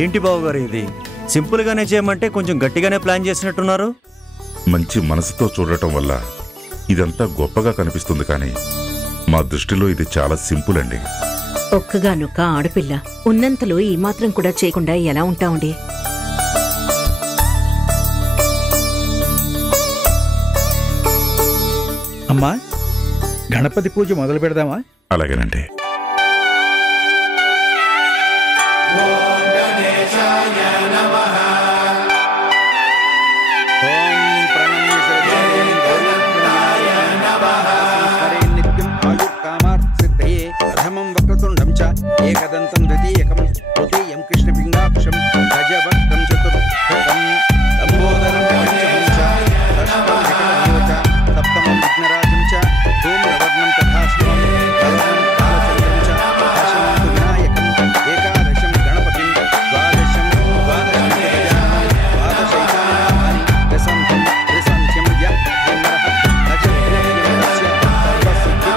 ఏంటి బావగారు ఇది? సింపుల్గానే చేయమంటే కొంచెం గట్టిగానే ప్లాన్ చేసినట్టున్నారు. మంచి మనసుతో చూడటం వల్ల ఇదంతా గొప్పగా కనిపిస్తుంది, కానీ మా దృష్టిలో ఇది చాలా సింపుల్ అండి. ఒక్కగానొక్క ఆడపిల్ల ఉన్నంతలో ఈ మాత్రం కూడా చేయకుండా ఎలా ఉంటామండి? అమ్మా, గణపతి పూజ మొదలు పెడదామా? అలాగేనండి. ఏకదంతం ద్వితీయకం తృతీయం కృష్ణపిండాక్షం గజవక్త్రం చతుర్థకం లంబోదరం పంచమం చ షష్ఠం వికటమేవ చ సప్తమం విఘ్నరాజం చ ధూమ్రవర్ణం తథా శివం కలశం కాలచంద్రం చ దశమం తు వినాయకం ఏకాదశం గణపతిం ద్వాదశం గజాననం ద్వాదశైకాని దశంతం త్రిసంఖ్యం య ధీమరః గజవిఘ్నయం తస్య సర్వసిద్ధి.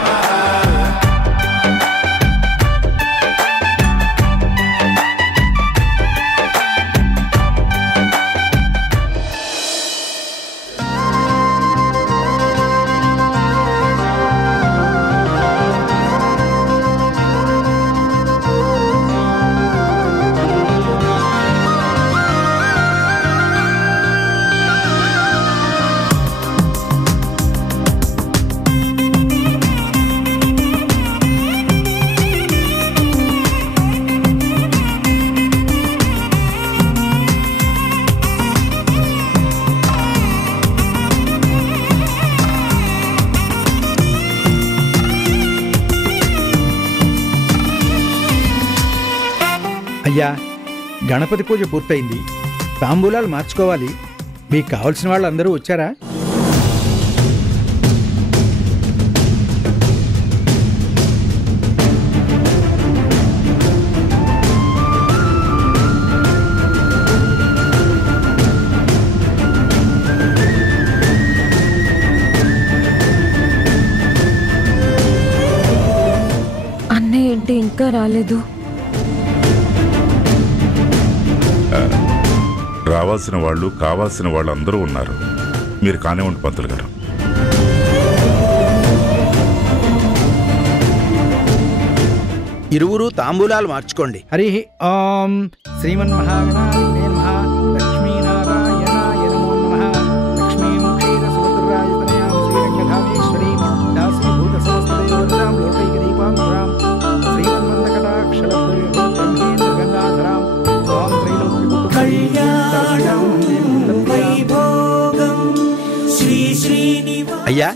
అయ్యా, గణపతి పూజ పూర్తయింది. తాంబూలాలు మార్చుకోవాలి. మీకు కావలసిన వాళ్ళు అందరూ వచ్చారా? అన్నయ్య ఏంటి ఇంకా రాలేదు? రావాల్సిన వాళ్ళు, కావాల్సిన వాళ్ళు అందరూ ఉన్నారు. మీరు కానివ్వండి పంతులు గారు. ఇరువురు తాంబూలాలు మార్చుకోండి. హరి ఓం శ్రీమన్మహాగణాధిపతే నమః. లక్ష్మీనారాయణాయ నమో నమః. లక్ష్మీం క్షీరసుభద్రాయతనయాం శ్రీరంగధామేశ్వరీం దాసీభూత సమస్తదేవతాం లోకైకదీపాంకురాం శ్రీమన్మందకటాక్షలబ్ధవిభో బ్రహ్మేంద్ర గంగాధరాం ఓం అయ్యా,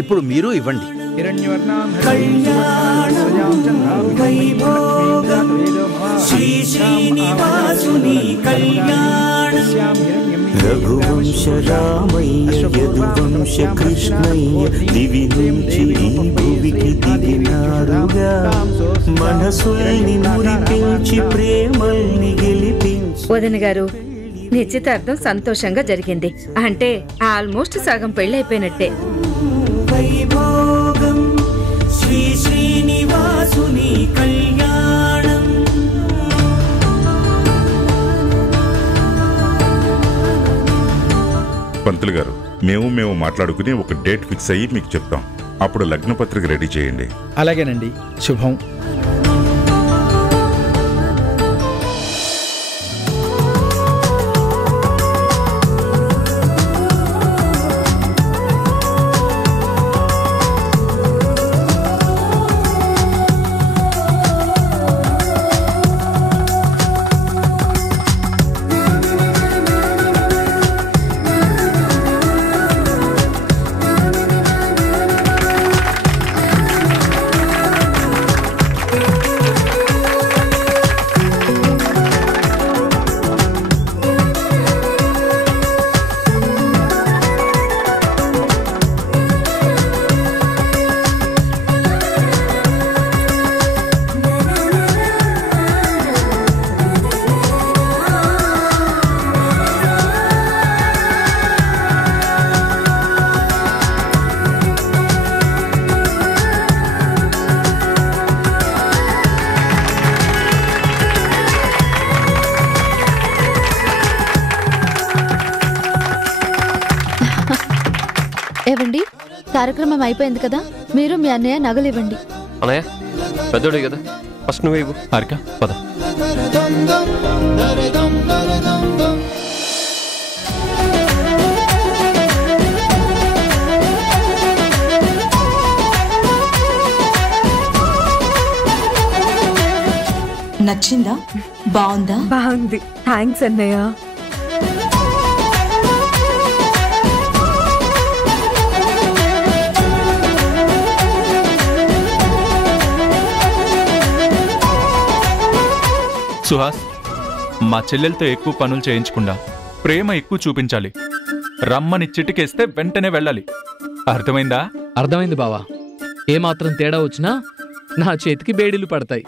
ఇప్పుడు మీరు ఇవ్వండి. రఘువంశ రామయ్య యదువంశ కృష్ణయ్య దివి నుంచి ఈ భువికి దిగినారుగా మనసుల్ని మురిపించి ప్రేమల్ని గెలిపించి. వదిన గారు, నిశ్చితార్థం సంతోషంగా జరిగింది. అంటే ఆల్మోస్ట్ సగం పెళ్ళైపోయినట్టే. వైభోగం శ్రీ శ్రీనివాసుని కళ్యాణం. పంతులు గారు, మేము మాట్లాడుకుని ఒక డేట్ ఫిక్స్ అయ్యి మీకు చెప్తాం. అప్పుడు లగ్న పత్రిక రెడీ చేయండి. అలాగేనండి. శుభం. ఏవండి, కార్యక్రమం అయిపోయింది కదా, మీరు మీ అన్నయ్య నగలు ఇవ్వండి. అన్నయ్య పెద్దోడు కదా, ఫస్ట్ నువ్వు ఇవ్వు. హారిక పద. నచ్చిందా? బాగుందా? బాగుంది, థ్యాంక్స్ అన్నయ్య. సుహాస్, మా చెల్లెలతో ఎక్కువ పనులు చేయించకుండా ప్రేమ ఎక్కువ చూపించాలి. రమ్మని చిటికేస్తే వెంటనే వెళ్ళాలి. అర్థమైందా? అర్థమైంది బావా. ఏమాత్రం తేడా వచ్చినా నా చేతికి బేడీలు పడతాయి.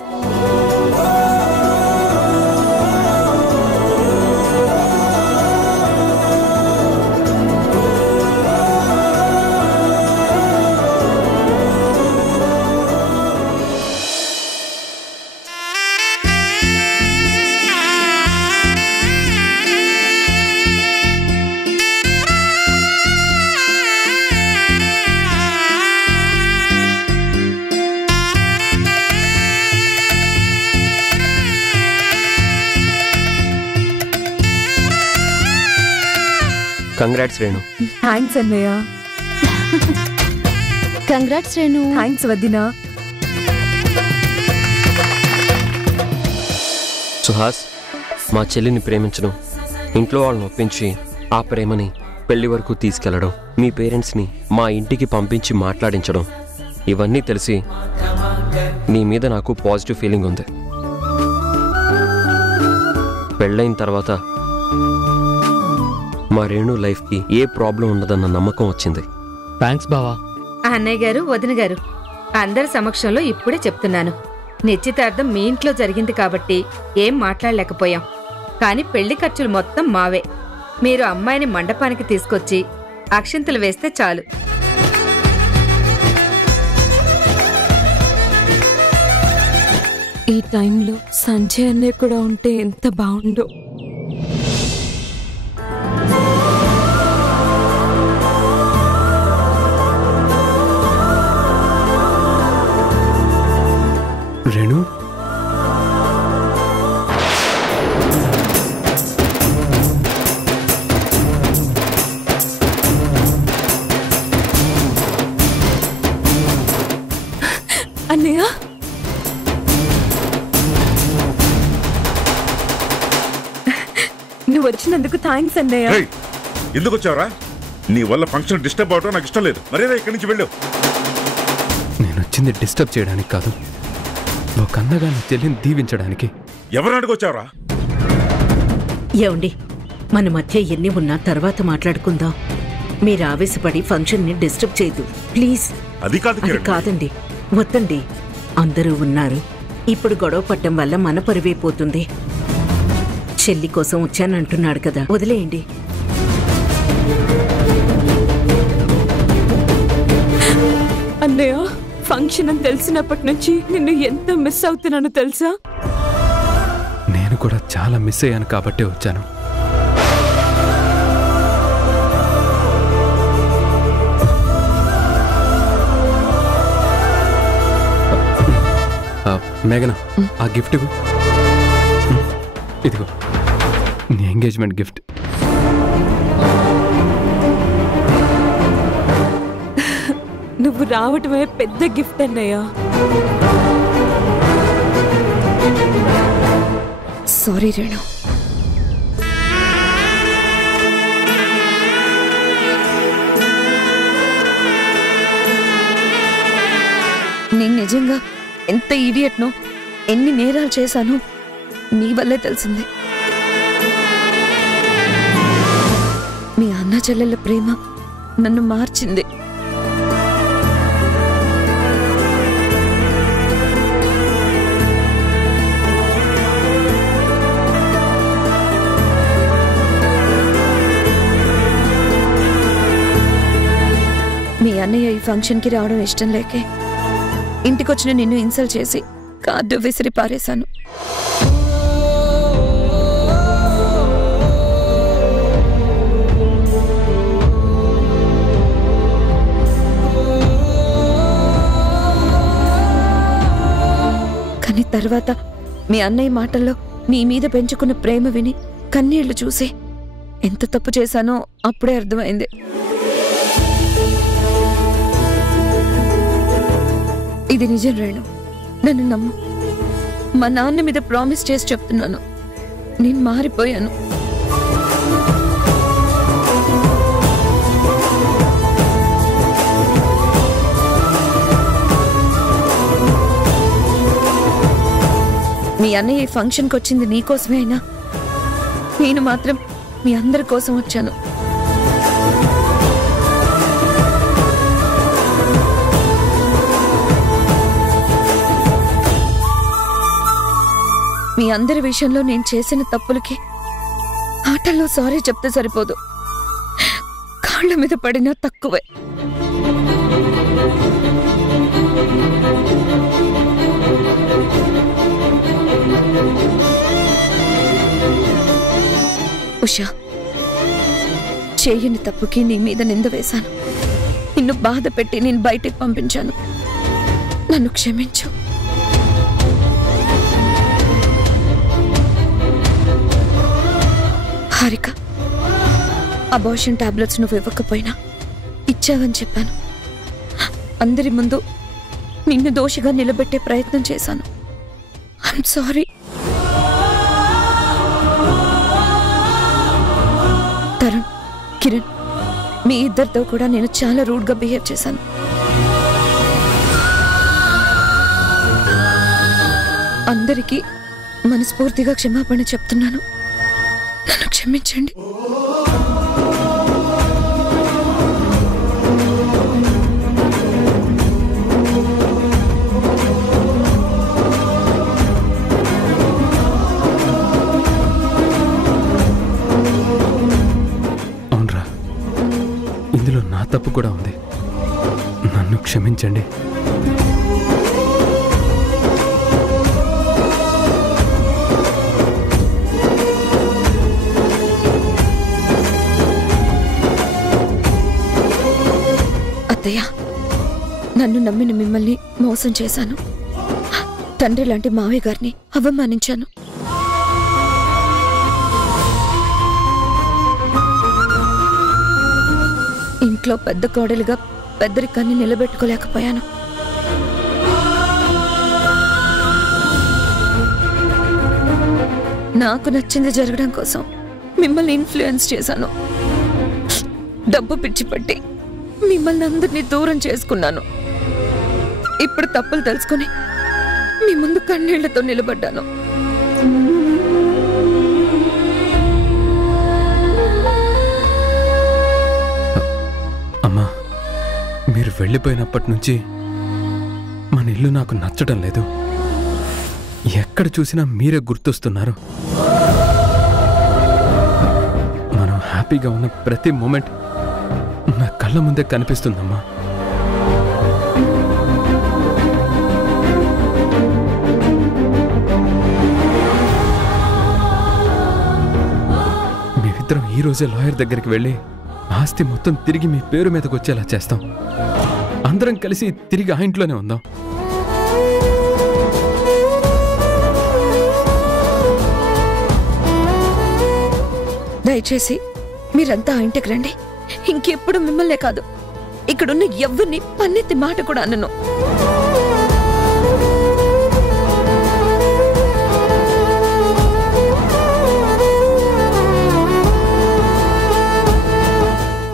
కంగ్రాట్స్ రేణు. థ్యాంక్స్ అన్నయ్య. కంగ్రాట్స్ రేణు. థ్యాంక్స్ వదినా. సుహాస్, మా చెల్లిని ప్రేమించడం, ఇంట్లో వాళ్ళని ఒప్పించి ఆ ప్రేమని పెళ్లి వరకు తీసుకెళ్లడం, మీ పేరెంట్స్ని మా ఇంటికి పంపించి మాట్లాడించడం, ఇవన్నీ తెలిసి నీ మీద నాకు పాజిటివ్ ఫీలింగ్ ఉంది. పెళ్ళైన తర్వాత మా రేణు లైఫ్కి ఏ ప్రాబ్లం ఉండదన్న నమ్మకం వచ్చింది. థ్యాంక్స్ బావా. అన్నయ్య గారు, వదిన గారు, అందరి సమక్షంలో ఇప్పుడే చెప్తున్నాను. నిశ్చితార్థం మీ ఇంట్లో జరిగింది కాబట్టి ఏం మాట్లాడలేకపోయాం. కానీ పెళ్లి ఖర్చులు మొత్తం మావే. మీరు అమ్మాయిని మండపానికి తీసుకొచ్చి అక్షింతలు వేస్తే చాలు. ఈ టైంలో సంజయ్ అన్నయ్య కూడా ఉంటే ఎంత బాగుండో. రేణు, అన్నయ్య, నువ్వు వచ్చినందుకు థ్యాంక్స్ అన్నయ్య. ఎందుకు వచ్చావరా? నీ వల్ల ఫంక్షన్ డిస్టర్బ్ అవడం నాకు ఇష్టం లేదు. మరేదా ఇక్కడి నుంచి వెళ్ళు. నేను వచ్చింది డిస్టర్బ్ చేయడానికి కాదు, ఒక అన్నగా నీ చెల్లిని దీవించడానికి. ఎవరు అడుగొచ్చావరా? ఏమండి, మన మధ్య ఎన్ని ఉన్నా తర్వాత మాట్లాడుకుందాం. మీరు ఆవేశపడి ఫంక్షన్ ని డిస్టర్బ్ చేయదు ప్లీజ్. అది కాదండి, వద్దండి. అందరూ ఉన్నారు. ఇప్పుడు గొడవ పట్టం వల్ల మన పరువైపోతుంది. చెల్లి కోసం వచ్చానంటున్నాడు కదా, వదిలేయండి. అన్నయ్య, ఫంక్షన్ అని తెలిసినప్పటి నుంచి నిన్ను ఎంత మిస్ అవుతున్నానో తెలుసా? నేను కూడా చాలా మిస్ అయ్యాను కాబట్టే వచ్చాను. మేఘన, ఆ గిఫ్ట్ ఇదిగో, నీ ఎంగేజ్మెంట్ గిఫ్ట్. నువ్వు రావటమే పెద్ద గిఫ్ట్ అన్నయ్య. సారీ రేణు. నేను నిజంగా ఎంత ఈడియట్నో, ఎన్ని నేరాలు చేశానో నీ వల్లే తెలిసింది. మీ అన్న చెల్లెళ్ళ ప్రేమ నన్ను మార్చింది. మీ అన్నయ్య ఈ ఫంక్షన్కి రావడం ఇష్టం లేకే ఇంటికొచ్చిన నిన్ను ఇన్సల్ట్ చేసి కార్డు విసిరి పారేశాను. తర్వాత మీ అన్నయ్య మాటల్లో నీ మీద పెంచుకున్న ప్రేమ విని కన్నీళ్లు చూసి ఎంత తప్పు చేశానో అప్పుడే అర్థమైంది. ఇది నిజం రేణు, నన్ను నమ్ము. మా నాన్న మీద ప్రామిస్ చేసి చెప్తున్నాను, నేను మారిపోయాను. మీ అన్నయ్య ఈ ఫంక్షన్కి వచ్చింది నీకోసమే అయినా నేను మాత్రం మీ అందరి కోసం వచ్చాను. మీ అందరి విషయంలో నేను చేసిన తప్పులకి ఆటల్లో సారీ చెప్తే సరిపోదు, కాళ్ళ మీద పడినా తక్కువే. ఉషా, చేయని తప్పుకి నీ మీద నింద వేశాను. నిన్ను బాధ పెట్టి నేను బయటికి పంపించాను. నన్ను క్షమించు. హారిక, అబార్షన్ టాబ్లెట్స్ నువ్వు ఇవ్వకపోయినా ఇచ్చావని చెప్పాను. అందరి ముందు నిన్ను దోషిగా నిలబెట్టే ప్రయత్నం చేశాను. I'm sorry. తరుణ్, కిరణ్, మీ ఇద్దరితో కూడా నేను చాలా రూడ్గా బిహేవ్ చేశాను. అందరికీ మనస్ఫూర్తిగా క్షమాపణ చెప్తున్నాను. నన్ను క్షమించండి. అవునరా, ఇందులో నా తప్పు కూడా ఉంది. నన్ను క్షమించండి. అత్తయ్య, నన్ను నమ్మిన మిమ్మల్ని మోసం చేశాను. తండ్రి లాంటి మావయ్య గారిని అవమానించాను. ఇంట్లో పెద్ద కోడలిగా పెద్దరికాన్ని నిలబెట్టుకోలేకపోయాను. నాకు నచ్చింది జరగడం కోసం మిమ్మల్ని ఇన్ఫ్లుయెన్స్ చేశాను. డబ్బు పిచ్చి పట్టి మిమ్మల్ని అందరినీ దూరం చేసుకున్నాను. ఇప్పుడు తప్పులు తెలుసుకుని మీ ముందు కన్నీళ్లతో నిలబడ్డాను. అమ్మా, మీరు వెళ్ళిపోయినప్పటి నుంచి మన ఇల్లు నాకు నచ్చడం లేదు. ఎక్కడ చూసినా మీరే గుర్తొస్తున్నారు. మనం హ్యాపీగా ఉన్న ప్రతి మూమెంట్ నా కళ్ళ ముందే కనిపిస్తుందమ్మా. మేమిద్దరం ఈ రోజే లాయర్ దగ్గరికి వెళ్ళి ఆస్తి మొత్తం తిరిగి మీ పేరు మీదకి వచ్చేలా చేస్తాం. అందరం కలిసి తిరిగి ఆ ఇంట్లోనే ఉందాం. దయచేసి మీరంతా ఆ ఇంటికి రండి. ఇంకెప్పుడు మిమ్మల్నే కాదు, ఇక్కడున్న ఎవరిని పన్నెత్తి మాట కూడా అన్నను.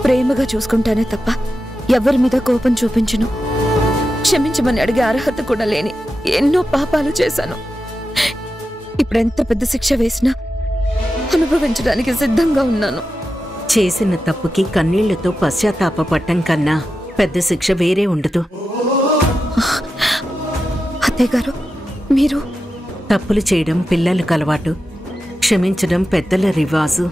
ప్రేమగా చూసుకుంటానే తప్ప ఎవరి మీద కోపం చూపించను. క్షమించమని అడిగే అర్హత కూడా లేని ఎన్నో పాపాలు చేశాను. ఇప్పుడెంత పెద్ద శిక్ష వేసినా అనుభవించడానికి సిద్ధంగా ఉన్నాను. చేసిన తప్పుకి కన్నీళ్లతో పశ్చాత్తాపపట్టం కన్నా పెద్ద శిక్ష వేరే ఉండదు. అత్తయ్య గారు, మీరు తప్పులు చేయడం పిల్లలకు అలవాటు, క్షమించడం పెద్దల రివాజు.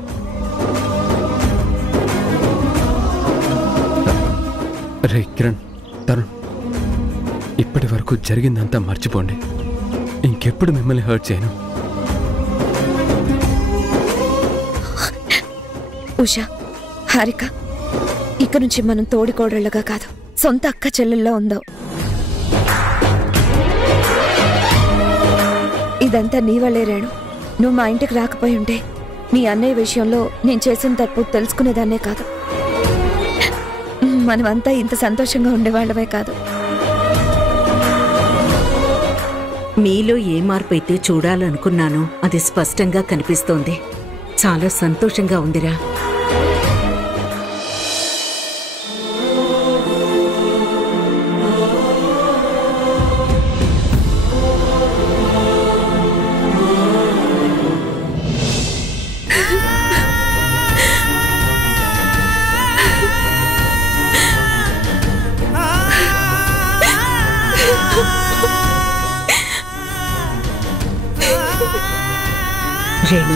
రే కిరణ్, తరుణ్, ఇప్పటి వరకు జరిగిందంతా మర్చిపోండి. ఇంకెప్పుడు మిమ్మల్ని హర్ట్ చేయను. ఉషా, హారిక, ఇక నుంచి మనం తోడికోడళ్ళగా కాదు, సొంత అక్క చెల్లెల్లో ఉందాం. ఇదంతా నీ వల్లే రేణు. నువ్వు మా ఇంటికి రాకపోయి ఉంటే మీ అన్నయ్య విషయంలో నేను చేసిన తప్పు తెలుసుకునేదాన్నే కాదు. మనమంతా ఇంత సంతోషంగా ఉండేవాళ్ళమే కాదు. మీలో ఏ మార్పు అయితే చూడాలనుకున్నానో అది స్పష్టంగా కనిపిస్తోంది. చాలా సంతోషంగా ఉందిరా. రేణు,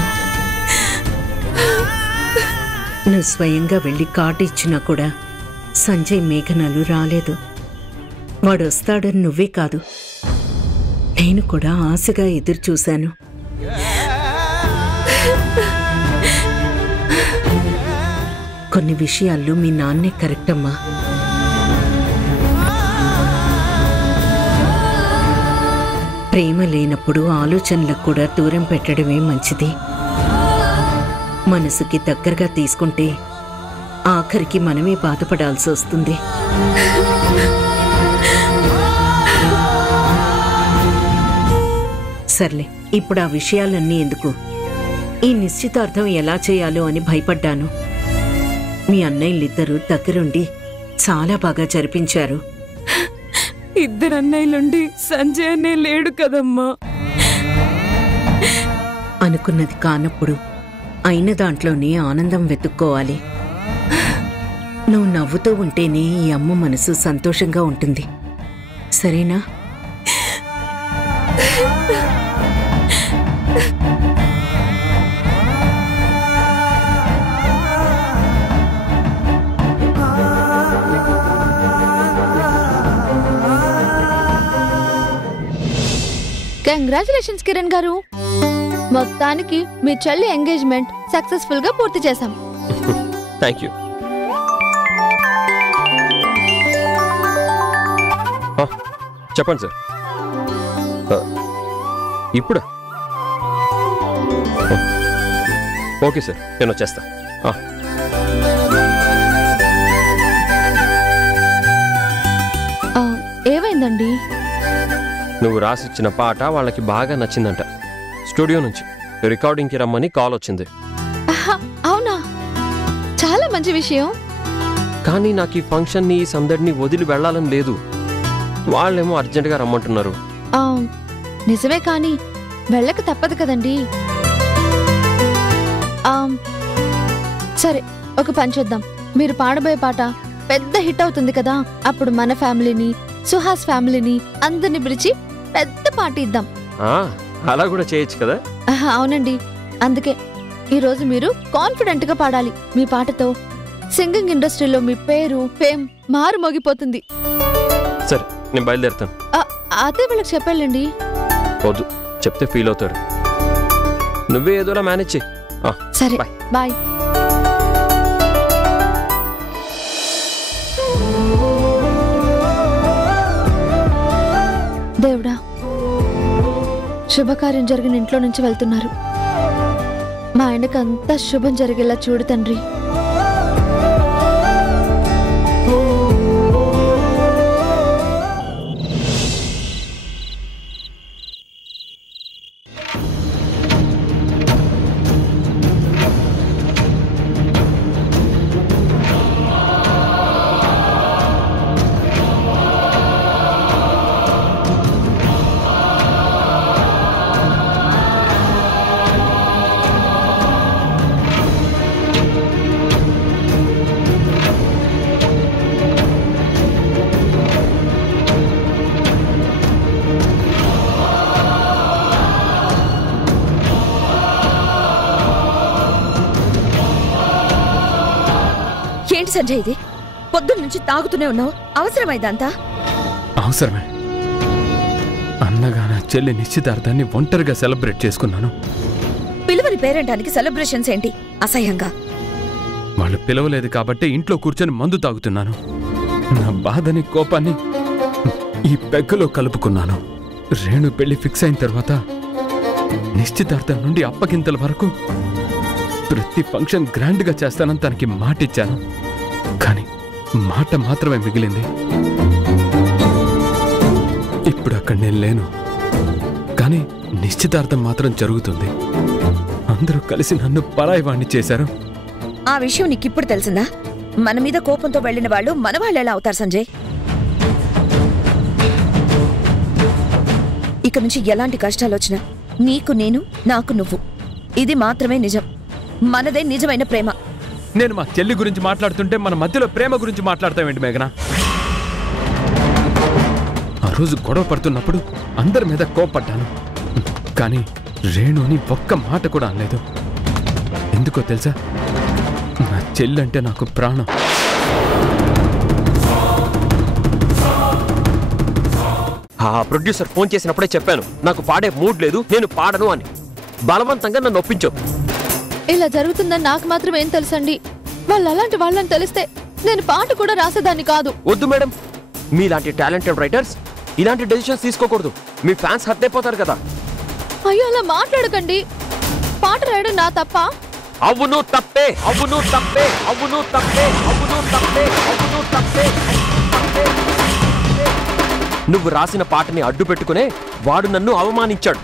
నువ్వు స్వయంగా వెళ్ళి కార్డు ఇచ్చినా కూడా సంజయ్ మేఘనలు రాలేదు. వాడు వస్తాడని నువ్వే కాదు, నేను కూడా ఆశగా ఎదురు చూశాను. కొన్ని విషయాల్లో మీ నాన్నే కరెక్ట్ అమ్మా. ప్రేమ లేనప్పుడు ఆలోచనలకు కూడా దూరం పెట్టడమే మంచిది. మనసుకి దగ్గరగా తీసుకుంటే ఆఖరికి మనమే బాధపడాల్సి వస్తుంది. సర్లే, ఇప్పుడు ఆ విషయాలన్నీ ఎందుకు? ఈ నిశ్చితార్థం ఎలా చేయాలో అని భయపడ్డాను. మీ అన్నయ్యలిద్దరూ దగ్గరుండి చాలా బాగా జరిపించారు. ఇద్దరు అన్నయ్యలుండి సంజయ్ అనే లేడు కదమ్మా. అనుకున్నది కానప్పుడు అయిన దాంట్లోనే ఆనందం వెతుక్కోవాలి. నువ్వు నవ్వుతూ ఉంటేనే ఈ అమ్మ మనసు సంతోషంగా ఉంటుంది, సరేనా? కంగ్రాచులేషన్స్ కిరణ్ గారు, మొత్తానికి మీ చెల్లి ఎంగేజ్మెంట్ సక్సెస్ఫుల్ గా పూర్తి చేశాం. Thank you. చెప్పండి సార్. ఇప్పుడా? ఓకే సార్, నేను వచ్చేస్తా. ఏమైందండి? నువ్వు రాసిచ్చిన పాట వాళ్ళకి బాగా నచ్చిందంట. స్టూడియో నుంచి రికార్డింగ్కి రమ్మని కాల్ వచ్చింది. అవునా? చాలా మంచి విషయం. కానీ నాకు ఈ ఫంక్షన్ని, ఈ సందడిని వదిలి వెళ్ళాలని లేదు. వాళ్ళేమో అర్జెంటుగా రమ్మంటున్నారు. నిజమే, కానీ వెళ్ళక తప్పదు కదండి. సరే, ఒక పని చేద్దాం. మీరు పాడబోయే పాట పెద్ద హిట్ అవుతుంది కదా, అప్పుడు మన ఫ్యామిలీని, సుహాస్ ఫ్యామిలీని అందరిని పిలిచి పెద్ద పార్టీ ఇద్దాం. అలా కూడా చేయొచ్చు కదా. అవునండి, అందుకే ఈరోజు మీరు కాన్ఫిడెంట్ గా పాడాలి. మీ పాటతో సింగింగ్ ఇండస్ట్రీలో మీ పేరు, ఫేమ్ మారు మోగిపోతుంది. సరే, నేను బయలుదేరుతాను. అదే వీళ్ళకి చెప్పాలండి. వద్దు, చెప్తే ఫీల్ అవుతారు. నువ్వే ఏదోలా మేనేజ్ చేయి. సరే, బాయ్. దేవుడా, శుభకార్యం జరిగిన ఇంట్లో నుంచి వెళ్తున్నారు. మా ఆయనకు అంతా శుభం జరిగేలా చూడు తండ్రి. ఏంటి సంజయ్ ఇది? పొద్దున్న నుంచి తాగుతూనే ఉన్నావు, అవసరమైందంతా? అవసరమే. అన్నగా నా చెల్లి నిశ్చితార్థాన్ని ఒంటరిగా సెలబ్రేట్ చేసుకున్నాను. పిలువని పేరెంటానికి సెలబ్రేషన్స్ ఏంటి అసహ్యంగా? వాళ్ళు పిలవలేదు కాబట్టి ఇంట్లో కూర్చొని మందు తాగుతున్నాను. నా బాధని, కోపాన్ని ఈ పెగ్గలో కలుపుకున్నాను. రేణు పెళ్లి ఫిక్స్ అయిన తర్వాత నిశ్చితార్థం నుండి అప్పగింతల వరకు ప్రతి ఫంక్షన్ గ్రాండ్గా చేస్తానని తనకి మాటిచ్చాను. కానీ మాట మాత్రమే మిగిలింది. ఇప్పుడు అక్కడ నేను లేను, కానీ నిశ్చితార్థం మాత్రం జరుగుతుంది. అందరూ కలిసి నన్ను పరాయివాణ్ణి చేశారు. ఆ విషయం నీకిప్పుడు తెలిసిందా? మన మీద కోపంతో వెళ్ళిన వాళ్ళు మన వాళ్ళు ఎలా అవుతారు సంజయ్? ఇక నుంచి ఎలాంటి కష్టాలు వచ్చినా నీకు నేను, నాకు నువ్వు, ఇది మాత్రమే నిజం. మనదే నిజమైన ప్రేమ. నేను మా చెల్లి గురించి మాట్లాడుతుంటే మన మధ్యలో ప్రేమ గురించి మాట్లాడతావేంటి మేఘనా? ఆ రోజు గొడవ పడుతున్నప్పుడు అందరి మీద కోపడ్డాను, కానీ రేణుని ఒక్క మాట కూడా అనలేదు. ఎందుకో తెలుసా? నా చెల్లంటే నాకు ప్రాణం. ఆ ప్రొడ్యూసర్ ఫోన్ చేసినప్పుడే చెప్పాను నాకు పాడే మూడ్ లేదు, నేను పాడను అని. బలవంతంగా నన్ను ఒప్పించావు. ఇలా జరుగుతుందని నాకు మాత్రం ఏం తెలుసండి? వాళ్ళు అలాంటి వాళ్ళని తెలిస్తే నేను పాట కూడా రాసేదాన్ని కాదు. వద్దు మేడం, మీలాంటి టాలెంటెడ్ రైటర్స్ ఇలాంటి డెసిషన్స్ తీసుకోకూడదు. మీ ఫ్యాన్స్ హర్ట్ అయిపోతారు కదా. అయ్యో అలా మాట్లాడకండి. పాట రాయడం నా తప్ప? అవును తప్పే, అవును తప్పే, అవును తప్పే, అవును తప్పే, అవును తప్పే. నువ్వు రాసిన పాటని అడ్డు పెట్టుకునే వాడు నన్ను అవమానించాడు.